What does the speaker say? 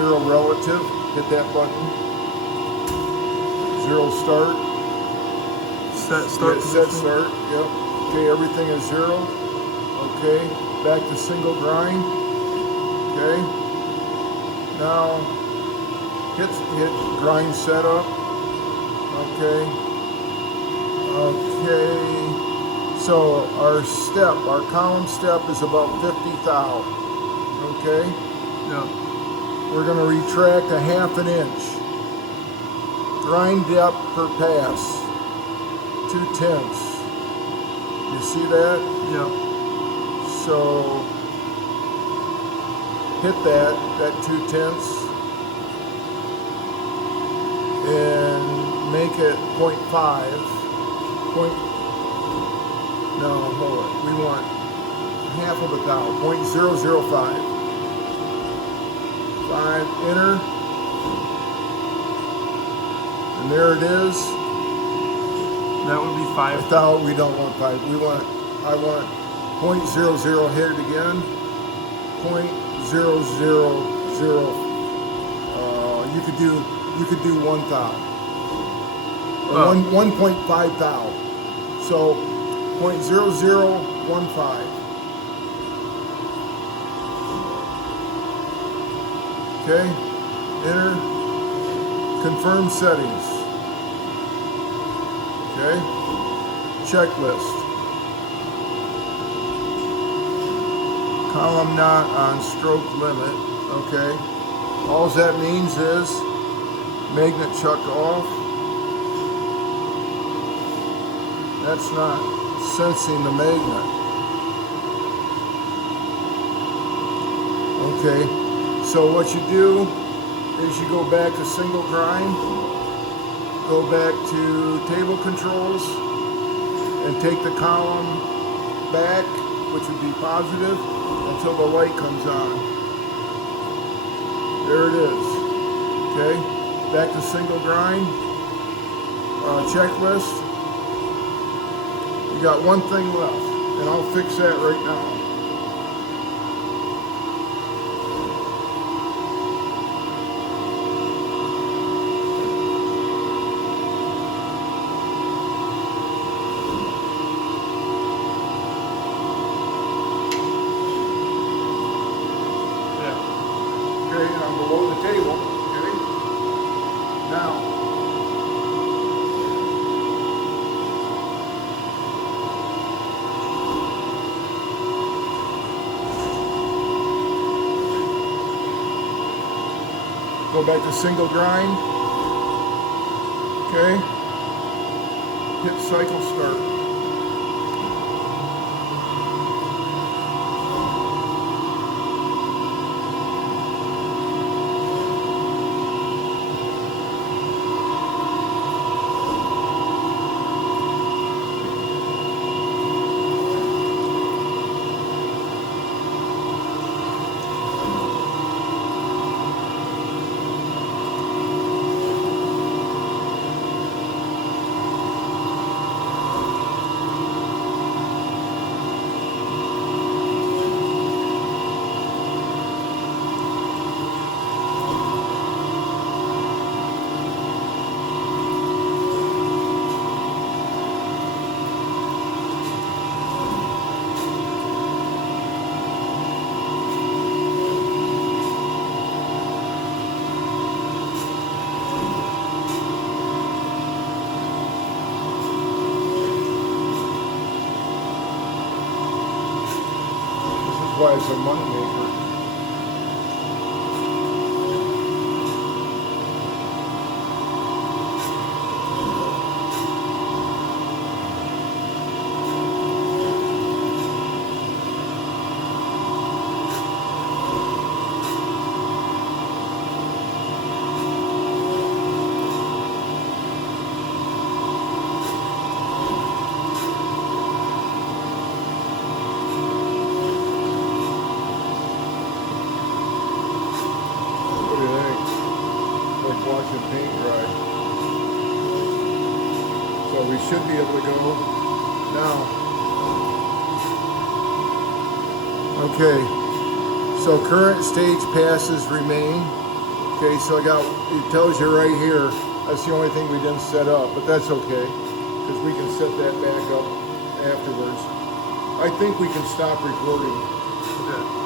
zero relative. Hit that button. Zero start. Set start Yeah, position. set start. Yep. Okay, everything is zero. Okay, back to single grind. Okay. Now hit grind setup. Okay. Okay. So our column step is about 50 thou. Okay. Yeah. We're going to retract a 1/2 inch. Grind depth per pass, 2/10. You see that? Yeah. So hit that 2/10 and make it 0.5. No, hold it. We want 1/2 of a thou, 0.005. 5, enter. And there it is. That would be 5. Thou, we don't want 5. I want 0.000, hit it again. 0.000. You could do 1 thou. Or 1.5 thou. So 0.0015. Okay, enter, confirm settings. Okay, checklist. Column knot on stroke limit. Okay, all that means is magnet chuck off. That's not sensing the magnet. Okay. So what you do is you go back to single grind, go back to table controls, and take the column back, which would be positive, until the light comes on. There it is. Okay, back to single grind, checklist. You got one thing left, and I'll fix that right now. Okay, and I'm below the table. Okay. Now, go back to single grind. Okay. Hit cycle start. Why it's a money maker. Watching paint dry. So we should be able to go now. Okay, so current stage passes remain. Okay, so it tells you right here, that's the only thing we didn't set up, but that's okay, because we can set that back up afterwards. I think we can stop recording. Okay.